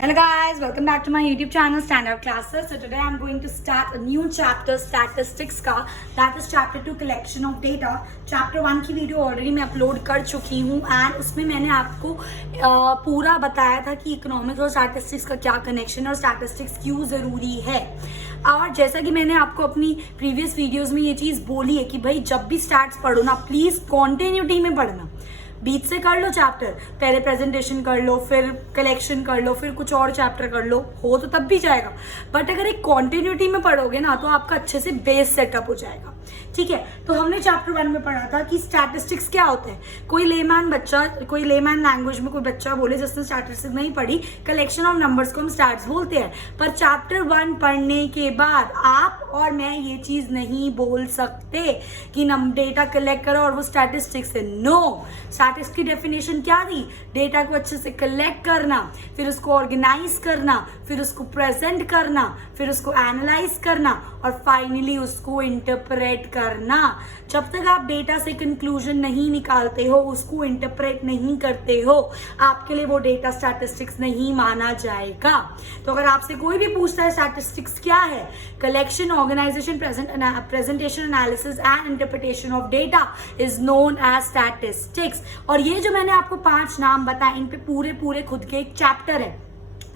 Hello guys, welcome back to my YouTube channel Standout Classes. So today I'm going to start a new chapter statistics का, that is chapter 2 collection of data. Chapter 1 की video already मैं upload कर चुकी हूँ and उसमें मैंने आपको पूरा बताया था कि इकोनॉमिक्स और स्टैटिस्टिक्स का क्या कनेक्शन और स्टैटिस्टिक्स क्यों ज़रूरी है। और जैसा कि मैंने आपको अपनी प्रीवियस वीडियोज़ में ये चीज़ बोली है कि भाई जब भी स्टैट्स पढ़ो ना प्लीज़ कॉन्टिन्यूटी में पढ़ना। बीच से कर लो चैप्टर, पहले प्रेजेंटेशन कर लो, फिर कलेक्शन कर लो, फिर कुछ और चैप्टर कर लो, हो तो तब भी जाएगा। बट अगर एक कॉन्टिन्यूटी में पढ़ोगे ना तो आपका अच्छे से बेस सेटअप हो जाएगा। ठीक है, तो हमने चैप्टर 1 में पढ़ा था कि स्टैटिस्टिक्स क्या होता है। कोई लेमैन लैंग्वेज में कोई बच्चा बोले जिसने स्टैटिस्टिक्स नहीं पढ़ी, कलेक्शन ऑफ नंबर्स को हम स्टैट्स बोलते हैं। पर चैप्टर 1 पढ़ने के बाद आप और मैं ये चीज नहीं बोल सकते कि डेटा कलेक्ट करो और वो स्टैटिस्टिक्स है। नो, स्टैटिस्टिक्स की डेफिनेशन क्या थी? डेटा को अच्छे से कलेक्ट करना, फिर उसको ऑर्गेनाइज करना, फिर उसको प्रेजेंट करना, फिर उसको एनालाइज करना और फाइनली उसको इंटरप्रेट करना। जब तक आप डेटा से कंक्लूजन नहीं निकालते हो, उसको इंटरप्रेट नहीं करते हो, आपके लिए वो डेटा स्टैटिस्टिक्स नहीं माना जाएगा। तो अगर आपसे कोई भी पूछता है स्टैटिस्टिक्स क्या है, collection, organisation, presentation, analysis and interpretation of data is known as statistics. और ये जो मैंने आपको 5 नाम बताए, इन पे पूरे खुद के एक चैप्टर है।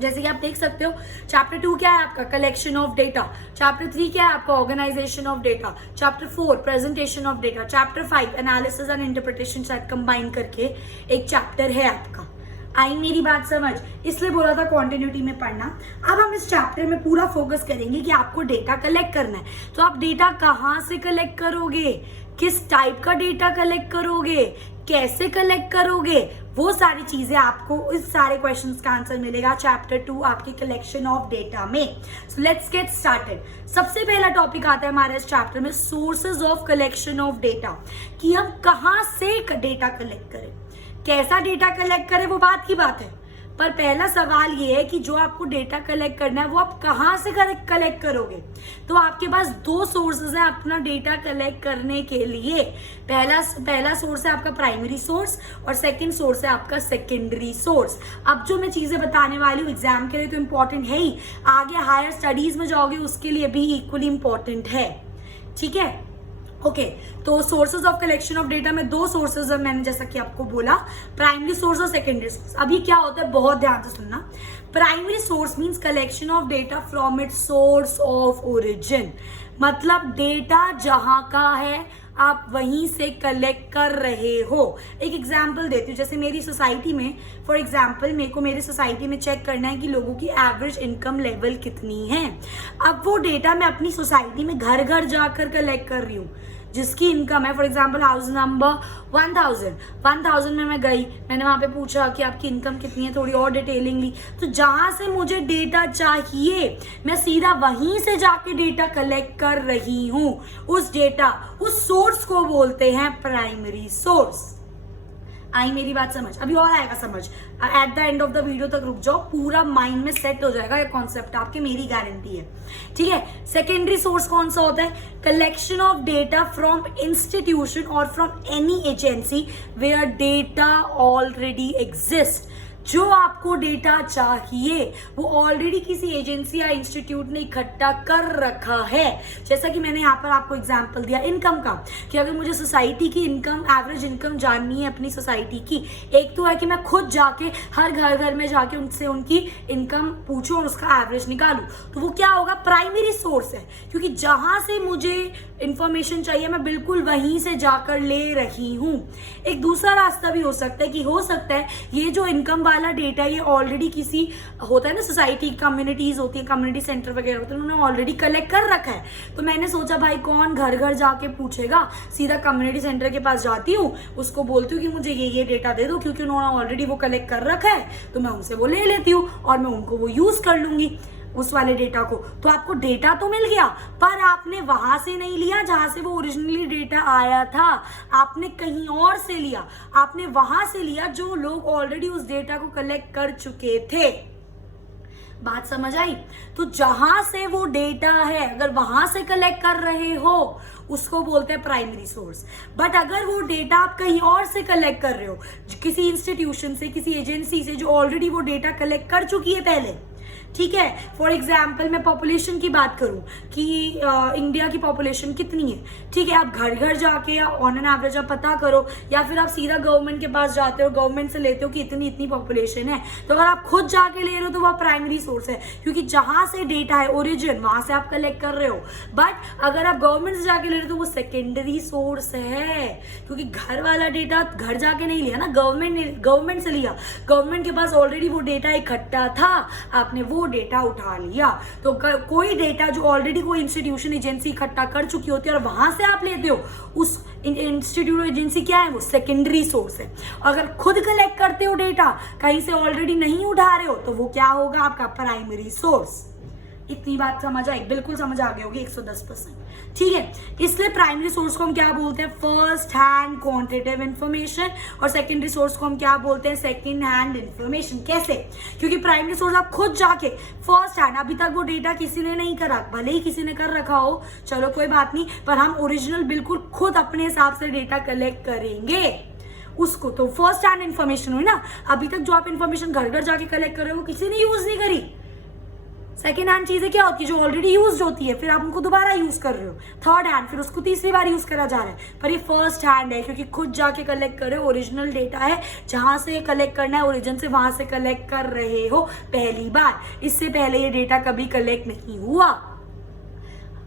जैसे कि आप देख सकते हो, चैप्टर 2 क्या है आपका? Collection of data. चैप्टर 3 क्या है आपका? Organisation of data. Chapter 4 presentation of data. Chapter 5 analysis and interpretation शायद कंबाइन करके एक चैप्टर है आपका। आई मेरी बात समझ? इसलिए बोला था कॉन्टिन्यूटी में पढ़ना। अब हम इस चैप्टर में पूरा फोकस करेंगे कि आपको डेटा कलेक्ट करना है। तो आप डेटा कहाँ से कलेक्ट करोगे, किस टाइप का डेटा कलेक्ट करोगे, कैसे कलेक्ट करोगे, वो सारी चीजें आपको इस सारे क्वेश्चंस का आंसर मिलेगा चैप्टर 2 आपके कलेक्शन ऑफ डेटा में। So let's get started. सबसे पहला टॉपिक आता है हमारे इस चैप्टर में sources of collection of data, कि हम कहाँ से डेटा कलेक्ट करें, कैसा डेटा कलेक्ट करें, वो बात की बात है। पर पहला सवाल ये है कि जो आपको डेटा कलेक्ट करना है वो आप कहाँ से कलेक्ट करोगे। तो आपके पास 2 सोर्सेज है अपना डेटा कलेक्ट करने के लिए। पहला सोर्स है आपका प्राइमरी सोर्स और सेकंड सोर्स है आपका सेकेंडरी सोर्स। अब जो मैं चीजें बताने वाली हूँ एग्जाम के लिए तो इम्पोर्टेंट है ही, आगे हायर स्टडीज में जाओगे उसके लिए भी इक्वली इम्पोर्टेंट है। ठीक है, ओके। तो sources of collection of data में 2 सोर्सेज है, मैंने जैसा कि आपको बोला, प्राइमरी सोर्स और सेकेंडरी सोर्स। अभी क्या होता है, बहुत ध्यान से सुनना। Primary source means collection of data from its source of origin, मतलब डेटा जहां का है आप वहीं से कलेक्ट कर रहे हो। एक एग्जाम्पल देती हूँ, जैसे मेरी सोसाइटी में, फॉर एग्जाम्पल मेरे को मेरी सोसाइटी में चेक करना है कि लोगों की एवरेज इनकम लेवल कितनी है। अब वो डेटा मैं अपनी सोसाइटी में घर घर जाकर कलेक्ट कर रही हूँ। जिसकी इनकम है, फॉर एग्जाम्पल हाउस नंबर 1000 में मैं गई, मैंने वहां पे पूछा कि आपकी इनकम कितनी है, थोड़ी और डिटेलिंग ली। तो जहां से मुझे डेटा चाहिए मैं सीधा वहीं से जाके डेटा कलेक्ट कर रही हूं। उस सोर्स को बोलते हैं प्राइमरी सोर्स। आई मेरी बात समझ? अभी और आएगा समझ, at the end of the video तक रुक जाओ, पूरा माइंड में सेट हो जाएगा ये कॉन्सेप्ट आपके, मेरी गारंटी है। ठीक है, सेकेंडरी सोर्स कौन सा होता है? Collection of data from institution और from any agency where data already exist. जो आपको डेटा चाहिए वो ऑलरेडी किसी एजेंसी या इंस्टीट्यूट ने इकट्ठा कर रखा है। जैसा कि मैंने यहाँ पर आपको एग्जांपल दिया इनकम का, कि अगर मुझे सोसाइटी की इनकम, एवरेज इनकम जाननी है अपनी सोसाइटी की, एक तो है कि मैं खुद जाके हर घर में जाके उनसे उनकी इनकम पूछूं और उसका एवरेज निकालूं। तो वो क्या होगा? प्राइमरी सोर्स है, क्योंकि जहां से मुझे इंफॉर्मेशन चाहिए मैं बिल्कुल वहीं से जाकर ले रही हूँ। एक दूसरा रास्ता भी हो सकता है कि हो सकता है ये जो इनकम वाला डेटा ये ऑलरेडी किसी होता है ना, सोसाइटी कम्युनिटीज होती है, कम्युनिटी सेंटर वगैरह होते हैं, उन्होंने ऑलरेडी कलेक्ट कर रखा है। तो मैंने सोचा भाई कौन घर घर जाके पूछेगा, सीधा कम्युनिटी सेंटर के पास जाती हूँ, उसको बोलती हूँ कि मुझे ये डेटा दे दो, क्योंकि उन्होंने ऑलरेडी वो कलेक्ट कर रखा है, तो मैं उनसे वो ले लेती हूँ और मैं उनको वो यूज कर लूंगी उस वाले डेटा को। तो आपको डेटा तो मिल गया, पर आपने वहां से नहीं लिया जहां से वो ओरिजिनली डेटा आया था, आपने कहीं और से लिया। आपने वहां से लिया जो लोग ऑलरेडी उस डेटा को कलेक्ट कर चुके थे। बात समझ आई? तो जहां से वो डेटा है अगर वहां से कलेक्ट कर रहे हो, उसको बोलते हैं प्राइमरी सोर्स। बट अगर वो डेटा आप कहीं और से कलेक्ट कर रहे हो, किसी इंस्टीट्यूशन से, किसी एजेंसी से जो ऑलरेडी वो डेटा कलेक्ट कर चुकी है पहले, ठीक है। फॉर एग्जाम्पल मैं पॉपुलेशन की बात करूं कि इंडिया की पॉपुलेशन कितनी है, ठीक है। आप घर घर जाके या ऑन एन एवरेज आप पता करो, या फिर आप सीधा गवर्नमेंट के पास जाते हो, गवर्नमेंट से लेते हो कि इतनी इतनी पॉपुलेशन है। तो अगर आप खुद जाके ले रहे हो तो वह प्राइमरी सोर्स है, क्योंकि जहां से डेटा है ओरिजिन वहां से आप कलेक्ट कर रहे हो। बट अगर आप गवर्नमेंट से जाके ले रहे हो तो वो सेकेंडरी सोर्स है, क्योंकि घर वाला डेटा घर जाके नहीं लिया ना, गवर्नमेंट से लिया। गवर्नमेंट के पास ऑलरेडी वो डेटा इकट्ठा था, आपने वो डेटा उठा लिया। तो कोई डेटा जो ऑलरेडी कोई इंस्टीट्यूशन एजेंसी इकट्ठा कर चुकी होती है और वहां से आप लेते हो, उस इंस्टीट्यूट एजेंसी क्या है, वो सेकेंडरी सोर्स है। अगर खुद कलेक्ट करते हो डेटा, कहीं से ऑलरेडी नहीं उठा रहे हो, तो वो क्या होगा, आपका प्राइमरी सोर्स। इतनी बात समझ आई, बिल्कुल समझ आ गई होगी 110%, ठीक है। इसलिए प्राइमरी सोर्स को हम क्या बोलते हैं, फर्स्ट हैंड क्वांटिटेटिव इंफॉर्मेशन, और सेकेंडरी सोर्स को हम क्या बोलते हैं, सेकेंड हैंड इंफॉर्मेशन। कैसे, क्योंकि प्राइमरी सोर्स आप खुद जाके फर्स्ट हैंड, अभी तक वो डेटा किसी ने नहीं करा, भले ही किसी ने कर रखा हो, चलो कोई बात नहीं, पर हम ओरिजिनल बिल्कुल खुद अपने हिसाब से डेटा कलेक्ट करेंगे उसको, तो फर्स्ट हैंड इंफॉर्मेशन हुई ना। अभी तक जो आप इंफॉर्मेशन घर घर जाके कलेक्ट कर रहे हो वो किसी ने यूज नहीं करी। सेकेंड हैंड चीजें क्या होती है, जो ऑलरेडी यूज होती है, फिर आप उनको दोबारा यूज कर रहे हो। थर्ड हैंड, फिर उसको तीसरी बार यूज करा जा रहा है। पर ये फर्स्ट हैंड है, क्योंकि खुद जाके कलेक्ट कर रहे हो, ओरिजिनल डेटा है, जहां से कलेक्ट करना है ओरिजिन से, वहां से कलेक्ट कर रहे हो पहली बार। इससे पहले ये डेटा कभी कलेक्ट नहीं हुआ।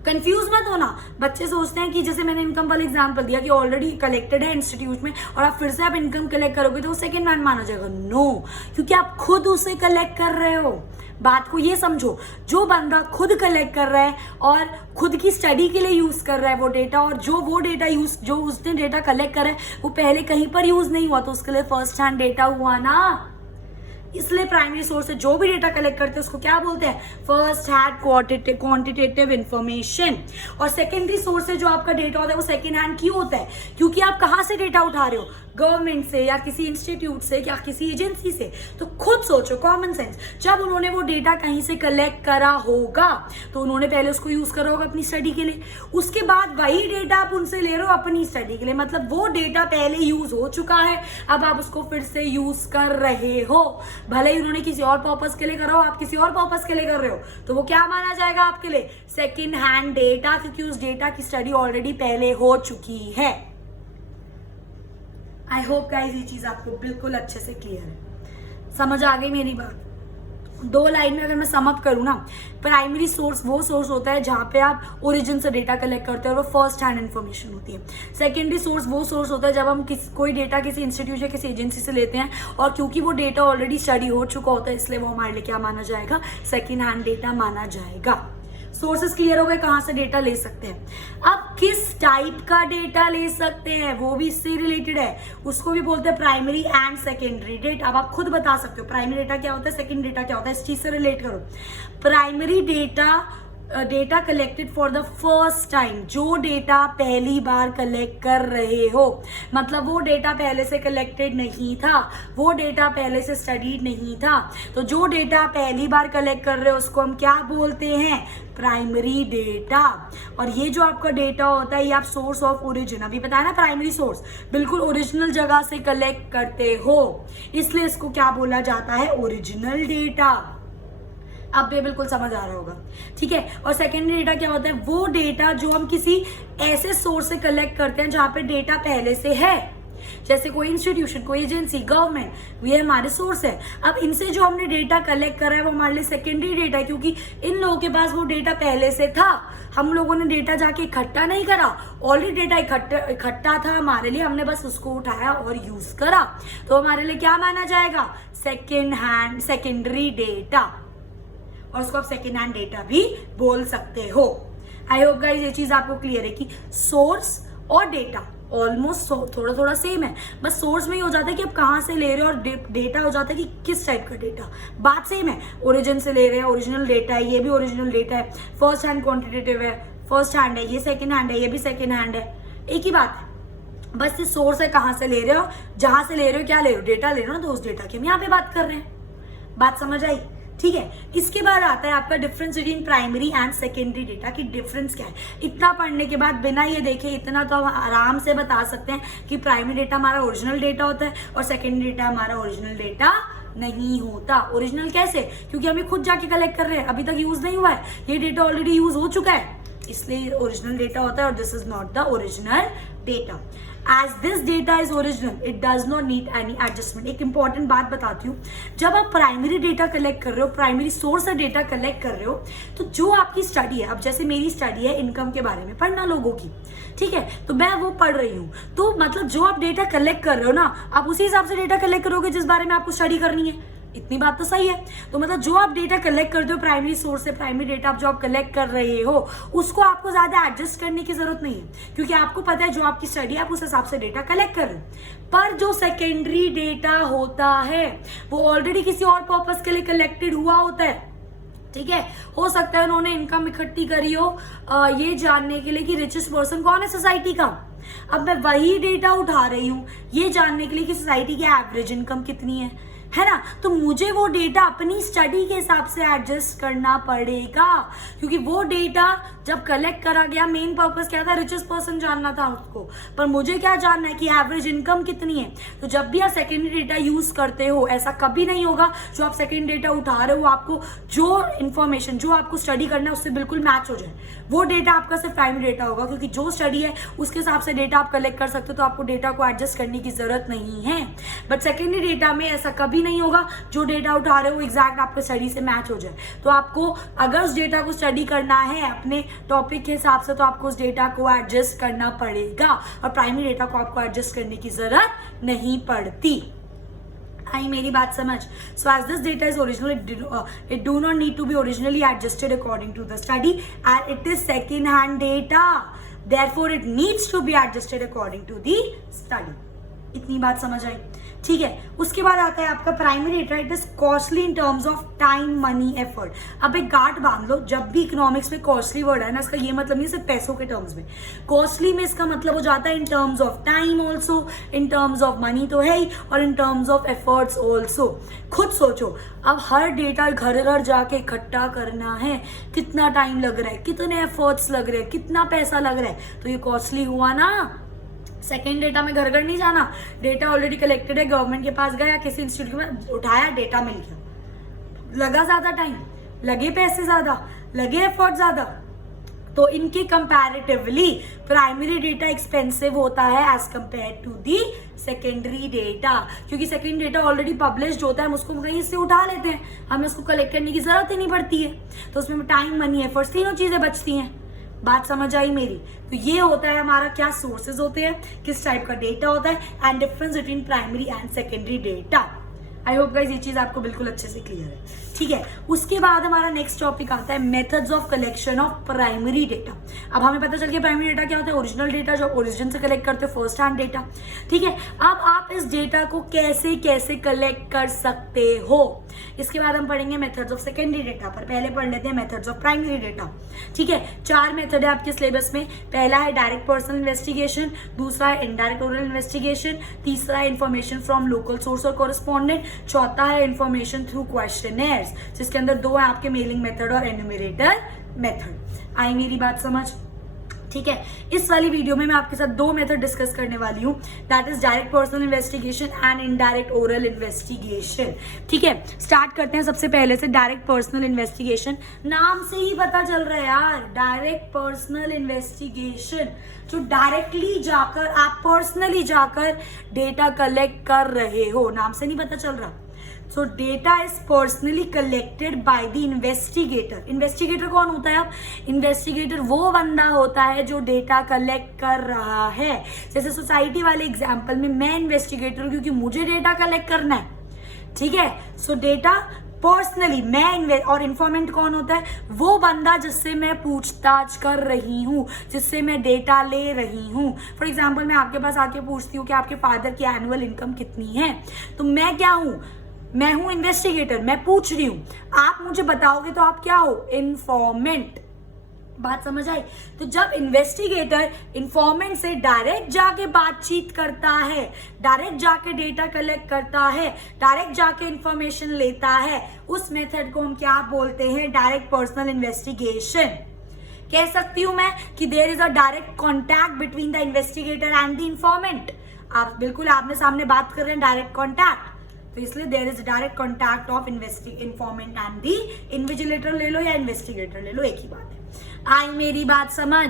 कंफ्यूज मत होना, बच्चे सोचते हैं कि जैसे मैंने इनकम वाला एग्जांपल दिया कि ऑलरेडी कलेक्टेड है इंस्टीट्यूट में, और आप फिर से आप इनकम कलेक्ट करोगे तो वो सेकेंड हैंड माना जाएगा। नो, क्योंकि आप खुद उसे कलेक्ट कर रहे हो। बात को ये समझो, जो बंदा खुद कलेक्ट कर रहा है और खुद की स्टडी के लिए यूज कर रहा है वो डेटा, और वो डेटा जो उसने डेटा कलेक्ट करा है वो पहले कहीं पर यूज नहीं हुआ, तो उसके लिए फर्स्ट हैंड डेटा हुआ ना। इसलिए प्राइमरी सोर्स से जो भी डेटा कलेक्ट करते हैं उसको क्या बोलते हैं, फर्स्ट हैंड क्वांटिटेटिव इंफॉर्मेशन। और सेकेंडरी सोर्स से जो आपका डेटा होता है वो सेकेंड हैंड क्यों होता है, क्योंकि आप कहां से डेटा उठा रहे हो, गवर्नमेंट से या किसी इंस्टीट्यूट से या किसी एजेंसी से। तो खुद सोचो, कॉमन सेंस, जब उन्होंने वो डेटा कहीं से कलेक्ट करा होगा तो उन्होंने पहले उसको यूज करा होगा अपनी स्टडी के लिए, उसके बाद वही डेटा आप उनसे ले रहे हो अपनी स्टडी के लिए, मतलब वो डेटा पहले यूज हो चुका है, अब आप उसको फिर से यूज कर रहे हो। भले ही उन्होंने किसी और पर्पस के लिए करा हो, आप किसी और पर्पस के लिए कर रहे हो, तो वो क्या माना जाएगा आपके लिए, सेकेंड हैंड डेटा, क्योंकि उस डेटा की स्टडी ऑलरेडी पहले हो चुकी है। आई होप गाइस ये चीज आपको बिल्कुल अच्छे से क्लियर है, समझ आ गई मेरी बात। 2 लाइन में अगर मैं सम अप करूँ ना, प्राइमरी सोर्स वो सोर्स होता है जहाँ पे आप ओरिजिन से डेटा कलेक्ट करते हो और वो फर्स्ट हैंड इन्फॉर्मेशन होती है। सेकेंडरी सोर्स वो सोर्स होता है जब हम कोई डेटा किसी इंस्टीट्यूट या किसी एजेंसी से लेते हैं, और क्योंकि वो डेटा ऑलरेडी स्टडी हो चुका होता है इसलिए वो हमारे लिए क्या माना जाएगा, सेकेंड हैंड डेटा माना जाएगा। सोर्सेस क्लियर हो गए, कहां से डेटा ले सकते हैं। अब किस टाइप का डेटा ले सकते हैं वो भी इससे रिलेटेड है, उसको भी बोलते हैं प्राइमरी एंड सेकेंडरी डेटा। अब आप खुद बता सकते हो प्राइमरी डेटा क्या होता है, सेकेंडरी डेटा क्या होता है, इस चीज से रिलेट करो। Primary data collected for the first time, जो डेटा पहली बार कलेक्ट कर रहे हो, मतलब वो डेटा पहले से कलेक्टेड नहीं था, वो डेटा पहले से स्टडीड नहीं था, तो जो डेटा पहली बार कलेक्ट कर रहे हो उसको हम क्या बोलते हैं, प्राइमरी डेटा। और ये जो आपका डेटा होता है ये आप सोर्स ऑफ ओरिजिन, अभी बताया ना प्राइमरी सोर्स, बिल्कुल ओरिजिनल जगह से कलेक्ट करते हो, इसलिए इसको क्या बोला जाता है, ओरिजिनल डेटा। अब ये बिल्कुल समझ आ रहा होगा, ठीक है। और सेकेंडरी डेटा क्या होता है, वो डेटा जो हम किसी ऐसे सोर्स से कलेक्ट करते हैं जहां पे डेटा पहले से है, जैसे कोई इंस्टीट्यूशन, कोई एजेंसी, गवर्नमेंट, ये हमारे सोर्स है। अब इनसे जो हमने डेटा कलेक्ट करा है वो हमारे लिए सेकेंडरी डेटा है, क्योंकि इन लोगों के पास वो डेटा पहले से था, हम लोगों ने डेटा जाके इकट्ठा नहीं करा, ऑलरेडी डेटा इकट्ठा था हमारे लिए, हमने बस उसको उठाया और यूज करा, तो हमारे लिए क्या माना जाएगा, सेकेंडरी डेटा। और उसको आप सेकेंड हैंड डेटा भी बोल सकते हो। आई होप गाइस ये चीज आपको क्लियर है कि सोर्स और डेटा ऑलमोस्ट थोड़ा थोड़ा सेम है, बस सोर्स में ही हो जाता है कि आप कहाँ से ले रहे हो, और डेटा हो जाता है कि किस टाइप का डेटा, बात सेम है। ओरिजिन से ले रहे हैं, ओरिजिनल डेटा है, ये भी ओरिजिनल डेटा है, फर्स्ट हैंड क्वांटिटेटिव है, फर्स्ट हैंड है, ये सेकेंड हैंड है, ये भी सेकेंड हैंड है, एक ही बात है, बस ये सोर्स है कहाँ से ले रहे हो, जहां से ले रहे हो, क्या ले रहे हो, डेटा ले रहे हो ना, तो उस डेटा की हम यहाँ पे बात कर रहे हैं। बात समझ आई, ठीक है। इसके बाद आता है आपका difference between primary and secondary data की डिफरेंस क्या है। इतना पढ़ने के बाद बिना ये देखे इतना तो हम आराम से बता सकते हैं कि प्राइमरी डेटा हमारा ओरिजिनल डेटा होता है और सेकेंडरी डेटा हमारा ओरिजिनल डेटा नहीं होता। ओरिजिनल कैसे? क्योंकि हमें खुद जाके कलेक्ट कर रहे हैं, अभी तक यूज नहीं हुआ है, ये डेटा ऑलरेडी यूज हो चुका है, इसलिए ओरिजिनल डेटा होता है और this is not the original data. As this data is original, it does not need any adjustment। एक इंपॉर्टेंट बात बताती हूँ, जब आप प्राइमरी डेटा कलेक्ट कर रहे हो, प्राइमरी सोर्स से डेटा कलेक्ट कर रहे हो, तो जो आपकी स्टडी है, अब जैसे मेरी स्टडी है इनकम के बारे में पढ़ना लोगों की, ठीक है, तो मैं वो पढ़ रही हूँ, तो मतलब जो आप डेटा कलेक्ट कर रहे हो ना, आप उसी हिसाब से डेटा कलेक्ट करोगे जिस बारे में आपको स्टडी करनी है। इतनी बात तो सही है। तो मतलब जो आप डेटा कलेक्ट करते हो प्राइमरी सोर्स से, प्राइमरी डेटा आप जो आप कलेक्ट कर रहे हो, उसको आपको ज्यादा एडजस्ट करने की जरूरत नहीं है, क्योंकि आपको पता है जो आपकी स्टडी है आप उस हिसाब से डेटा कलेक्ट कर रहे हो। पर जो सेकेंडरी डेटा होता है वो ऑलरेडी किसी और पर्पस के लिए कलेक्टेड हुआ होता है, ठीक है। हो सकता है उन्होंने इनकम इकट्ठी करी हो ये जानने के लिए कि रिचेस्ट पर्सन कौन है सोसाइटी का। अब मैं वही डेटा उठा रही हूँ ये जानने के लिए कि सोसाइटी की एवरेज इनकम कितनी है ना, तो मुझे वो डेटा अपनी स्टडी के हिसाब से एडजस्ट करना पड़ेगा, क्योंकि वो डेटा जब कलेक्ट करा गया मेन पर्पस क्या था, रिचेस्ट पर्सन जानना था उसको, पर मुझे क्या जानना है कि एवरेज इनकम कितनी है। तो जब भी आप सेकेंडरी डेटा यूज करते हो, ऐसा कभी नहीं होगा जो आप सेकेंड डेटा उठा रहे हो आपको जो इन्फॉर्मेशन जो आपको स्टडी करना है उससे बिल्कुल मैच हो जाए, वो डेटा आपका सिर्फ प्राइमरी डेटा होगा, क्योंकि जो स्टडी है उसके हिसाब से डेटा आप कलेक्ट कर सकते हो, तो आपको डेटा को एडजस्ट करने की जरूरत नहीं है। बट सेकेंडरी डेटा में ऐसा कभी नहीं होगा, जो डेटा उठा रहे हो एग्जैक्ट आपके स्टडी से मैच हो जाए। तो आपको अगर उस डेटा को स्टडी करना है अपने टॉपिक के हिसाब से, तो आपको उस डेटा को एडजस्ट करना पड़ेगा, और प्राइमरी डेटा को आपको एडजस्ट करने की जरूरत नहीं पड़ती। आई मेरी बात समझ? So as this data is original, it do not need to be originally adjusted according to the study and it is second hand data, therefore it needs to be adjusted according to the study. इतनी बात समझ आई, ठीक है। उसके बाद आता है आपका primary data, it is costly in terms of time, money, effort. अब एक गांठ बांध लो, जब भी इकोनॉमिक्स में कॉस्टली वर्ड है ना, इसका ये मतलब नहीं सिर्फ पैसों के टर्म्स में, कॉस्टली में इसका मतलब हो जाता है in terms of time also, in terms of money तो है ही, और in terms of efforts also. खुद सोचो, अब हर डेटा घर घर जाके इकट्ठा करना है, कितना टाइम लग रहा है, कितने एफर्ट्स लग रहे हैं, कितना पैसा लग रहा है, तो ये कॉस्टली हुआ ना। सेकेंड डेटा में घर घर नहीं जाना, डेटा ऑलरेडी कलेक्टेड है, गवर्नमेंट के पास गया, किसी इंस्टीट्यूट में उठाया, डेटा मिल गया, लगा ज्यादा टाइम, लगे पैसे ज्यादा, लगे एफर्ट ज्यादा, तो इनके कंपैरेटिवली प्राइमरी डेटा एक्सपेंसिव होता है as compare to the secondary data, क्योंकि सेकेंडरी डेटा ऑलरेडी पब्लिश्ड होता है, हम उसको कहीं से उठा लेते हैं, हमें उसको कलेक्ट करने की जरूरत ही नहीं पड़ती है, तो उसमें टाइम, मनी, एफर्ट्स तीनों चीजें बचती हैं। बात समझ आई मेरी? तो ये होता है हमारा क्या सोर्सेज होते हैं, किस टाइप का डेटा होता है, and difference between primary and secondary data. I hope guys ये चीज आपको बिल्कुल अच्छे से क्लियर है, ठीक है। उसके बाद हमारा नेक्स्ट टॉपिक आता है methods of collection of primary data. अब हमें पता चल गया प्राइमरी डेटा क्या होता है, ओरिजिनल डेटा जो ओरिजिन से कलेक्ट करते हैं, फर्स्ट हैंड डेटा, ठीक है। अब आप इस डेटा को कैसे कैसे कलेक्ट कर सकते हो, इसके बाद हम पढ़ेंगे मेथड्स ऑफ सेकेंडरी डेटा, पर पहले पढ़ लेते हैं मेथड्स ऑफ प्राइमरी डेटा, ठीक है। 4 मेथड है आपके सिलेबस में, पहला है डायरेक्ट पर्सनल इन्वेस्टिगेशन, दूसरा है इनडायरेक्ट ओरल इन्वेस्टिगेशन, तीसरा है इन्फॉर्मेशन फ्रॉम लोकल सोर्स और कोरेस्पॉन्डेंट, चौथा है इन्फॉर्मेशन थ्रू क्वेश्चनर्स, जिसके अंदर 2 है आपके मेलिंग मेथड और एन्यूमरेटर मेथड। आई मेरी बात समझ? ठीक है। इस वाली वीडियो में मैं आपके साथ 2 मेथड डिस्कस करने वाली हूँ, that is direct personal investigation and indirect oral investigation, ठीक है। स्टार्ट करते हैं सबसे पहले से डायरेक्ट पर्सनल इन्वेस्टिगेशन। नाम से ही पता चल रहा है यार, डायरेक्ट पर्सनल इन्वेस्टिगेशन, जो डायरेक्टली जाकर आप पर्सनली जाकर डेटा कलेक्ट कर रहे हो, नाम से नहीं पता चल रहा। सो data is personally collected by the investigator. Investigator कौन होता है? अब इन्वेस्टिगेटर वो बंदा होता है जो डेटा कलेक्ट कर रहा है। जैसे सोसाइटी वाले एग्जांपल में मैं इन्वेस्टिगेटर हूं क्योंकि मुझे डेटा कलेक्ट करना है, ठीक है। सो डेटा पर्सनली मैं, और इन्फॉर्मेंट कौन होता है? वो बंदा जिससे मैं पूछताछ कर रही हूँ, जिससे मैं डेटा ले रही हूँ। फॉर एग्जाम्पल मैं आपके पास आके पूछती हूँ कि आपके फादर की एनुअल इनकम कितनी है, तो मैं क्या हूँ? मैं हूं इन्वेस्टिगेटर, मैं पूछ रही हूं, आप मुझे बताओगे तो आप क्या हो? इन्फॉर्मेंट। बात समझ आई? तो जब इन्वेस्टिगेटर इंफॉर्मेंट से डायरेक्ट जाके बातचीत करता है, डायरेक्ट जाके डेटा कलेक्ट करता है, डायरेक्ट जाके इंफॉर्मेशन लेता है, उस मेथड को हम क्या बोलते हैं? Direct personal investigation. कह सकती हूं मैं कि there is a direct contact between the investigator and the informant. आप बिल्कुल आमने सामने बात कर रहे हैं, डायरेक्ट कॉन्टैक्ट, तो इसलिए there is direct contact of informant and the invigilator ले लो या इन्वेस्टिगेटर ले लो, एक ही बात है। आई मेरी बात समझ?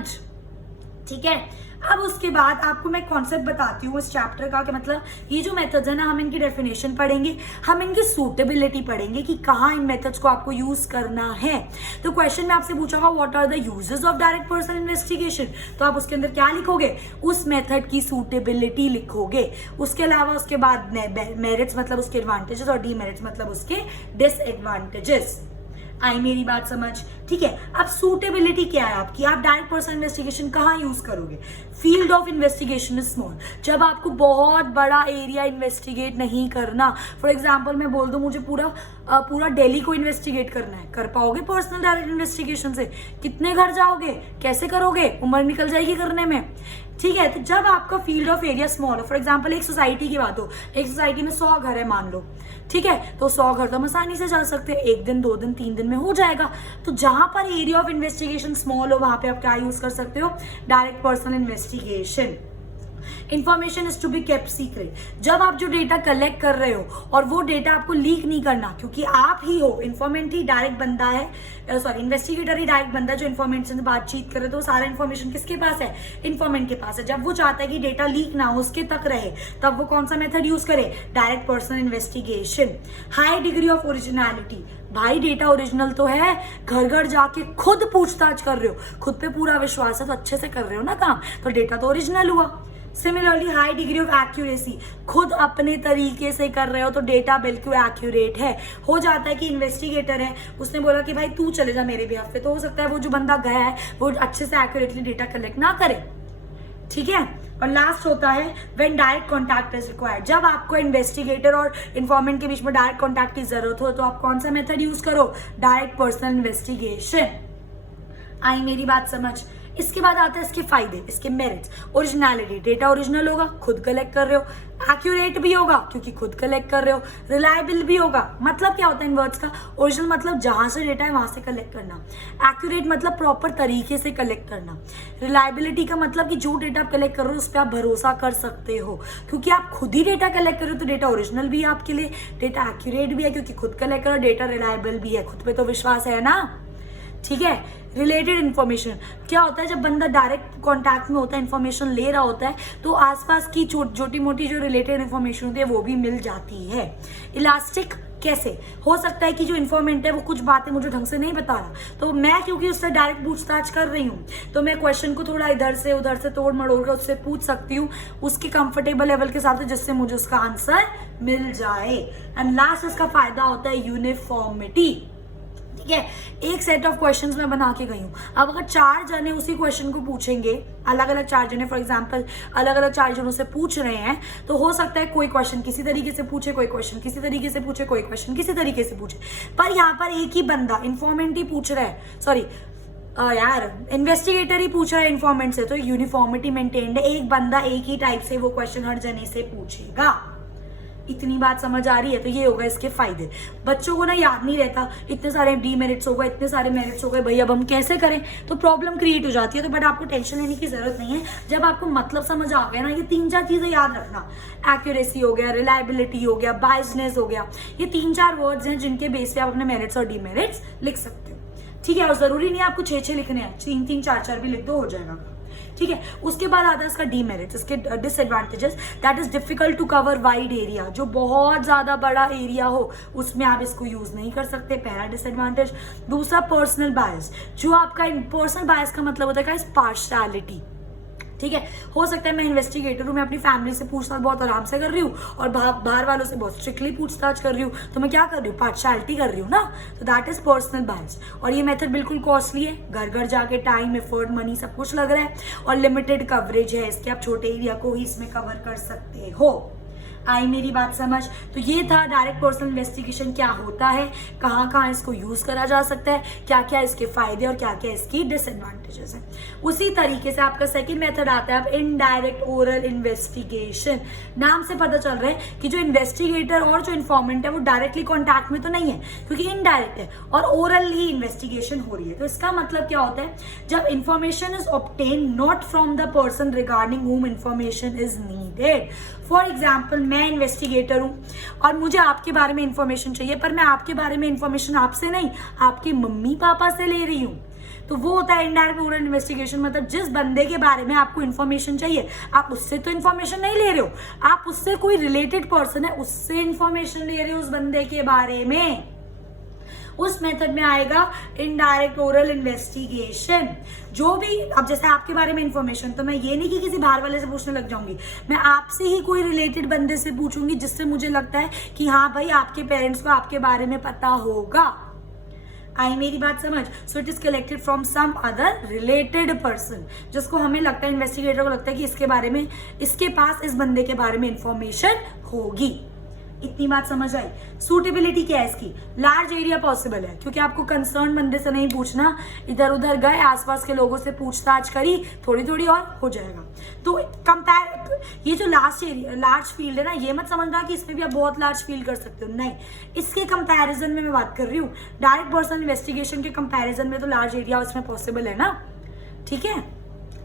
ठीक है। अब उसके बाद आपको मैं कॉन्सेप्ट बताती हूँ इस चैप्टर का, कि मतलब ये जो मेथड्स है ना, हम इनकी डेफिनेशन पढ़ेंगे, हम इनकी सूटेबिलिटी पढ़ेंगे कि कहाँ इन मेथड्स को आपको यूज करना है। तो क्वेश्चन में आपसे पूछा होगा what are the uses of direct personal investigation, तो आप उसके अंदर क्या लिखोगे? उस मेथड की सूटेबिलिटी लिखोगे। उसके अलावा उसके बाद मेरिट्स मतलब उसके एडवांटेजेस, और डीमेरिट्स मतलब उसके डिसएडवांटेजेस। आई मेरी बात समझ? ठीक है। अब सूटेबिलिटी क्या है आपकी? आप डायरेक्ट पर्सनल इन्वेस्टिगेशन कहाँ यूज करोगे? Field of investigation is small, जब आपको बहुत बड़ा एरिया इन्वेस्टिगेट नहीं करना। फॉर एग्जाम्पल मैं बोल दूं मुझे पूरा दिल्ली को इन्वेस्टिगेट करना है, कर पाओगे पर्सनल डायरेक्ट इन्वेस्टिगेशन से? कितने घर जाओगे? कैसे करोगे? उम्र निकल जाएगी करने में। ठीक है। तो जब आपका फील्ड ऑफ एरिया स्मॉल हो, फॉर एग्जाम्पल एक सोसाइटी की बात हो, एक सोसाइटी में 100 घर है मान लो, ठीक है, तो 100 घर तो हम आसानी से जा सकते हैं, 1 दिन 2 दिन 3 दिन में हो जाएगा। तो जहां पर एरिया ऑफ इन्वेस्टिगेशन स्मॉल हो, वहां पे आप क्या यूज कर सकते हो? Direct personal investigation. Information is to be kept secret, जब आप जो डेटा कलेक्ट कर रहे हो और वो डेटा आपको लीक नहीं करना, क्योंकि आप ही हो, इन्फॉर्मेंट ही डायरेक्ट बंदा है, सॉरी इन्वेस्टिगेटर ही डायरेक्ट बंदा जो इन्फॉर्मेशन से बातचीत करे, तो सारा इन्फॉर्मेशन किसके पास है? इन्फॉर्मेंट के पास है। जब वो चाहता है कि डेटा लीक ना हो, उसके तक रहे, तब वो कौन सा मेथड यूज करे? Direct personal investigation. High degree of originality, भाई डेटा ओरिजिनल तो है, घर घर जाके खुद पूछताछ कर रहे हो, खुद पे पूरा विश्वास है तो अच्छे से कर रहे हो ना काम, तो डेटा तो ओरिजिनल हुआ। Similarly high degree of accuracy, खुद अपने तरीके से कर रहे हो तो डेटा बिल्कुल एक्यूरेट है। हो जाता है कि इन्वेस्टिगेटर है, उसने बोला कि भाई तू चले जा मेरे बिहाफ पे, तो हो सकता है वो जो बंदा गया है वो अच्छे से एक्यूरेटली डेटा कलेक्ट ना करे। ठीक है। और लास्ट होता है when direct contact is required, जब आपको इन्वेस्टिगेटर और इन्फॉर्मेंट के बीच में डायरेक्ट कॉन्टैक्ट की जरूरत हो, तो आप कौन सा मेथड यूज करो? Direct personal investigation. आई मेरी बात समझ? इसके बाद आता है इसके फायदे, इसके मेरिट्स। ओरिजिनलिटी, डेटा ओरिजिनल होगा, खुद कलेक्ट कर रहे हो, एक्यूरेट भी होगा क्योंकि खुद कलेक्ट कर रहे हो, रिलायबल भी होगा। मतलब क्या होता है इन वर्ड्स का? ओरिजिनल मतलब जहां से डेटा है वहां से कलेक्ट करना, एक्यूरेट मतलब प्रॉपर तरीके से कलेक्ट करना, रिलायबिलिटी का मतलब कि जो डेटा आप कलेक्ट कर रहे हो उस पर आप भरोसा कर सकते हो, क्योंकि आप खुद ही डेटा कलेक्ट कर रहे हो तो डेटा ओरिजिनल भी है आपके लिए, डेटा एक्यूरेट भी है क्योंकि खुद कलेक्ट कर रहे हो, डेटा रिलायबल भी है, खुद पे तो विश्वास है ना। ठीक है। रिलेटेड इन्फॉर्मेशन क्या होता है? जब बंदा डायरेक्ट कॉन्टैक्ट में होता है, इन्फॉर्मेशन ले रहा होता है, तो आसपास की छोटी मोटी जो रिलेटेड इन्फॉर्मेशन होती है वो भी मिल जाती है। इलास्टिक कैसे? हो सकता है कि जो इन्फॉर्मेंट है वो कुछ बातें मुझे ढंग से नहीं बता रहा, तो मैं क्योंकि उससे डायरेक्ट पूछताछ कर रही हूँ, तो मैं क्वेश्चन को थोड़ा इधर से उधर से तोड़ मड़ोड़ कर उससे पूछ सकती हूँ उसके कंफर्टेबल लेवल के हिसाब से, जिससे मुझे उसका आंसर मिल जाए। एंड लास्ट इसका फायदा होता है यूनिफॉर्मिटी। ठीक है। एक सेट ऑफ क्वेश्चंस मैं बना के गई हूँ, अब अगर 4 जने उसी क्वेश्चन को पूछेंगे, अलग अलग 4 जने फॉर एग्जांपल अलग अलग 4 जनों से पूछ रहे हैं, तो हो सकता है कोई क्वेश्चन किसी तरीके से पूछे, कोई क्वेश्चन किसी तरीके से पूछे, कोई क्वेश्चन किसी तरीके से पूछे, पर यहाँ पर एक ही बंदा इन्फॉर्मेंट ही पूछ रहा है, सॉरी इन्वेस्टिगेटर ही पूछ रहा है इन्फॉर्मेंट से, तो यूनिफॉर्मिटी मेंटेन्ड है, एक बंदा एक ही टाइप से वो क्वेश्चन हर जने से पूछेगा। इतनी बात समझ आ रही है? तो ये होगा इसके फायदे। बच्चों को ना याद नहीं रहता, इतने सारे डीमेरिट्स हो गए, इतने सारे मेरिट्स हो गए, भाई अब हम कैसे करें, तो प्रॉब्लम क्रिएट हो जाती है। तो बट आपको टेंशन लेने की जरूरत नहीं है, जब आपको मतलब समझ आ गया ना, ये 3-4 चीजें याद रखना, एक्यूरेसी हो गया, रिलायबिलिटी हो गया, बायसनेस हो गया, ये 3-4 वर्ड्स हैं जिनके बेस पे आप अपने मेरिट्स और डीमेरिट्स लिख सकते हो। ठीक है। और जरूरी नहीं है आपको 6-6 लिखने हैं, 3-3, 4-4 भी लिख दो, हो जाएगा। ठीक है। उसके बाद आता है इसका डीमेरिट्स, इसके disadvantages, that is difficult to cover wide area, जो बहुत ज्यादा बड़ा एरिया हो उसमें आप इसको यूज नहीं कर सकते, पहला डिसएडवांटेज। दूसरा पर्सनल बायस, जो आपका पर्सनल बायस का मतलब होता है पार्शियलिटी। ठीक है। हो सकता है मैं इन्वेस्टिगेटर हूँ, मैं अपनी फैमिली से पूछताछ बहुत आराम से कर रही हूँ और बाहर वालों से बहुत स्ट्रिक्टली पूछताछ कर रही हूँ, तो मैं क्या कर रही हूँ? पार्शियलिटी कर रही हूँ ना, तो दैट इज पर्सनल बायस। और ये मेथड बिल्कुल कॉस्टली है, घर घर जाके टाइम, एफर्ट, मनी सब कुछ लग रहा है, और लिमिटेड कवरेज है इसके, आप छोटे एरिया को ही इसमें कवर कर सकते हो। आई मेरी बात समझ? तो ये था डायरेक्ट पर्सनल इन्वेस्टिगेशन क्या होता है, कहाँ कहाँ इसको यूज करा जा सकता है, क्या क्या इसके फायदे और क्या क्या इसकी डिसएडवांटेजेस है। उसी तरीके से आपका सेकंड मेथड आता है अब इनडायरेक्ट ओरल इन्वेस्टिगेशन। नाम से पता चल रहा है कि जो इन्वेस्टिगेटर और जो इन्फॉर्मेंट है वो डायरेक्टली कॉन्टैक्ट में तो नहीं है, क्योंकि इनडायरेक्ट है और ओरल ही इन्वेस्टिगेशन हो रही है। तो इसका मतलब क्या होता है, जब information is obtain not from the person regarding whom information is needed. For example, मैं इन्वेस्टिगेटर हूं और मुझे आपके बारे में इंफॉर्मेशन चाहिए, पर मैं आपके बारे में इंफॉर्मेशन आपसे नहीं, आपके मम्मी पापा से ले रही हूं। तो वो होता है इनडायरेक्ट ओरल इन्वेस्टिगेशन। मतलब जिस बंदे के बारे में आपको इन्फॉर्मेशन चाहिए, आप उससे तो इन्फॉर्मेशन नहीं ले रहे हो, आप उससे कोई रिलेटेड पर्सन है उससे इन्फॉर्मेशन ले रहे हो उस बंदे के बारे में। उस मेथड में आएगा इनडायरेक्ट ओरल इन्वेस्टिगेशन। जो भी, अब जैसे आपके बारे में इंफॉर्मेशन, तो मैं ये नहीं कि किसी बाहर वाले से पूछने लग जाऊंगी, मैं आपसे ही कोई रिलेटेड बंदे से पूछूंगी जिससे मुझे लगता है कि हाँ भाई आपके पेरेंट्स को आपके बारे में पता होगा। आई मेरी बात समझ? So it is collected from some other related person, जिसको हमें लगता है, इन्वेस्टिगेटर को लगता है कि इसके बारे में, इसके पास इस बंदे के बारे में इंफॉर्मेशन होगी। इतनी बात समझ आई? सूटेबिलिटी क्या है इसकी? लार्ज एरिया पॉसिबल है, क्योंकि आपको कंसर्न बंदे से नहीं पूछना, इधर उधर गए आसपास के लोगों से पूछताछ करी, थोड़ी थोड़ी और हो जाएगा। तो कंपेयर, ये जो लास्ट एरिया, लार्ज फील्ड है ना, ये मत समझना कि इसमें भी आप बहुत लार्ज फील्ड कर सकते हो, नहीं। इसके कंपैरिजन में मैं बात कर रही हूँ, डायरेक्ट पर्सनल इन्वेस्टिगेशन के कंपैरिजन में तो लार्ज एरिया इसमें पॉसिबल है ना, ठीक है।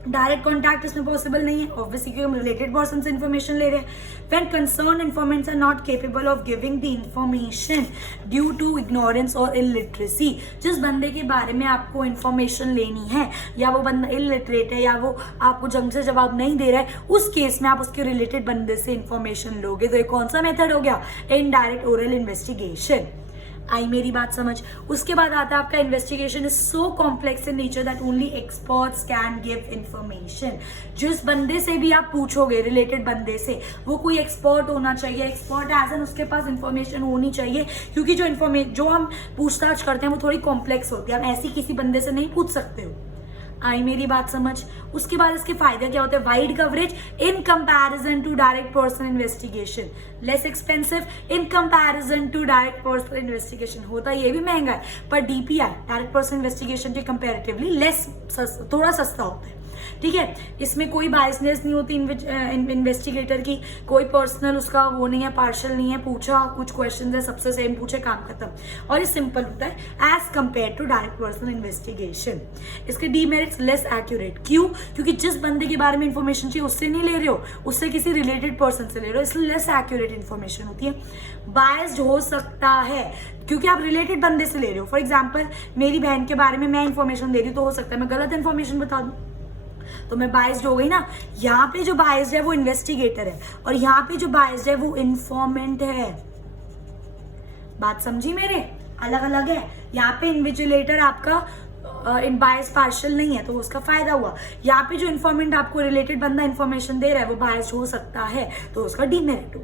डायरेक्ट कॉन्टैक्ट इसमें पॉसिबल नहीं है, ऑब्वियसली क्योंकि हम रिलेटेड पर्सन से इन्फॉर्मेशन ले रहे हैं। When concern informants are not capable of giving the information due to ignorance और इलिटरेसी, जिस बंदे के बारे में आपको इन्फॉर्मेशन लेनी है या वो बंदा इलिटरेट है या वो आपको जंग से जवाब नहीं दे रहा है, उस केस में आप उसके रिलेटेड बंदे से इन्फॉर्मेशन लोगे। तो ये कौन सा मेथड हो गया? Indirect oral investigation. आई मेरी बात समझ? उसके बाद आता है आपका investigation is so complex in nature that only experts can give information. जिस बंदे से भी आप पूछोगे, रिलेटेड बंदे से, वो कोई एक्सपर्ट होना चाहिए, एक्सपर्ट एज एन उसके पास इंफॉर्मेशन होनी चाहिए, क्योंकि जो हम पूछताछ करते हैं वो थोड़ी कॉम्प्लेक्स होती है, आप ऐसी किसी बंदे से नहीं पूछ सकते हो। आई मेरी बात समझ? उसके बाद इसके फायदे क्या होते हैं? Wide coverage in comparison to direct personal investigation, less expensive in comparison to direct personal investigation. होता ये भी महंगा है, पर डीपीआई डायरेक्ट पर्सनल इन्वेस्टिगेशन के कंपैरेटिवली लेस, थोड़ा सस्ता होता है, ठीक है। इसमें कोई बायसनेस नहीं होती इन्वेस्टिगेटर की, कोई पर्सनल उसका वो नहीं है, पार्शल नहीं है, पूछा कुछ क्वेश्चन है सबसे सेम पूछे, काम खत्म। और ये सिंपल होता है as compare to direct personal investigation. इसके डीमेरिट्स, लेस एक्यूरेट। क्यों? क्योंकि जिस बंदे के बारे में इंफॉर्मेशन चाहिए उससे नहीं ले रहे हो, उससे किसी रिलेटेड पर्सन से ले रहे हो, इसलिए लेस एक्यूरेट इन्फॉर्मेशन होती है। बायस्ड हो सकता है क्योंकि आप रिलेटेड बंदे से ले रहे हो। फॉर एग्जाम्पल, मेरी बहन के बारे में मैं इंफॉर्मेशन दे रही हूँ, तो हो सकता है मैं गलत इंफॉर्मेशन बता दूं, तो मैं बायस्ड हो गई ना। यहाँ पे जो बायस्ड है वो इन्वेस्टिगेटर है और यहाँ पे जो बायस्ड है वो इन्फॉर्मेंट है। बात समझी मेरे? अलग अलग है। यहाँ पे इन्विजिलेटर आपका बायस पार्शियल नहीं है, तो उसका फायदा हुआ। यहाँ पे जो इन्फॉर्मेंट आपको रिलेटेड बंदा इन्फॉर्मेशन दे रहा है वो बायस्ड हो सकता है, तो उसका डीमेरिट हुआ।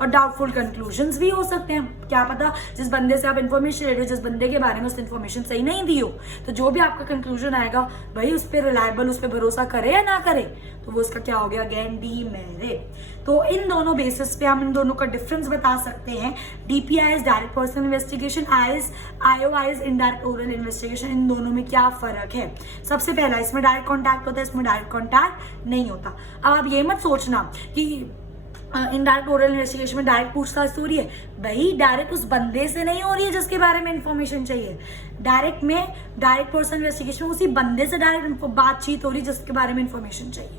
और डाउटफुल कंक्लूजन्स भी हो सकते हैं, क्या पता जिस बंदे से आप इन्फॉर्मेशन ले रहे हो, जिस बंदे के बारे में उसने इन्फॉर्मेशन सही नहीं दी हो, तो जो भी आपका कंक्लूजन आएगा भाई उस पर रिलायबल, उस पर भरोसा करे या ना करे, तो वो उसका क्या हो गया? Again demerit. तो इन दोनों बेसिस पे हम इन दोनों का डिफरेंस बता सकते हैं। DPI is direct personal investigation, IOI is indirect oral investigation. इन दोनों में क्या फर्क है? सबसे पहला, इसमें डायरेक्ट कॉन्टैक्ट होता है, इसमें डायरेक्ट कॉन्टैक्ट नहीं होता। अब आप ये मत सोचना कि इनडायरेक्ट ओरल इन्वेस्टिगेशन में डायरेक्ट पूछताछ हो रही है, भाई डायरेक्ट उस बंदे से नहीं हो रही है जिसके बारे में इंफॉर्मेशन चाहिए। डायरेक्ट में, डायरेक्ट पर्सनल इन्वेस्टिगेशन में उसी बंदे से डायरेक्ट बातचीत हो रही है जिसके बारे में इंफॉर्मेशन चाहिए,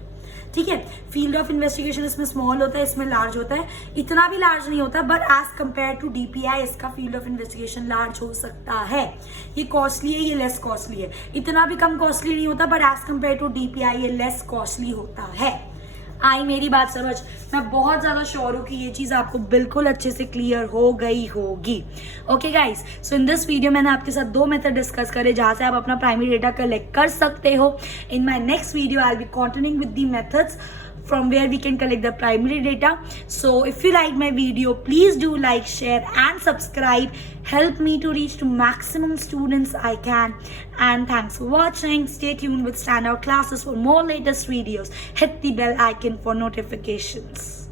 ठीक है। फील्ड ऑफ इन्वेस्टिगेशन इसमें स्मॉल होता है, इसमें लार्ज होता है। इतना भी लार्ज नहीं होता, but as compare to DPI इसका फील्ड ऑफ इन्वेस्टिगेशन लार्ज हो सकता है। ये कॉस्टली है, ये लेस कॉस्टली है। इतना भी कम कॉस्टली नहीं होता, but as compare to DPI ये लेस कॉस्टली होता है। आई मेरी बात समझ? मैं बहुत ज़्यादा श्योर हूँ कि ये चीज़ आपको बिल्कुल अच्छे से क्लियर हो गई होगी। Okay guys, so in this video मैंने आपके साथ 2 मेथड डिस्कस करे जहाँ से आप अपना प्राइमरी डेटा कलेक्ट कर सकते हो। In my next video I will be continuing with the methods from where we can collect the primary data. So if you like my video, please do like, share and subscribe. Help me to reach to maximum students I can. And thanks for watching. Stay tuned with Standout Classes for more latest videos. Hit the bell icon for notifications.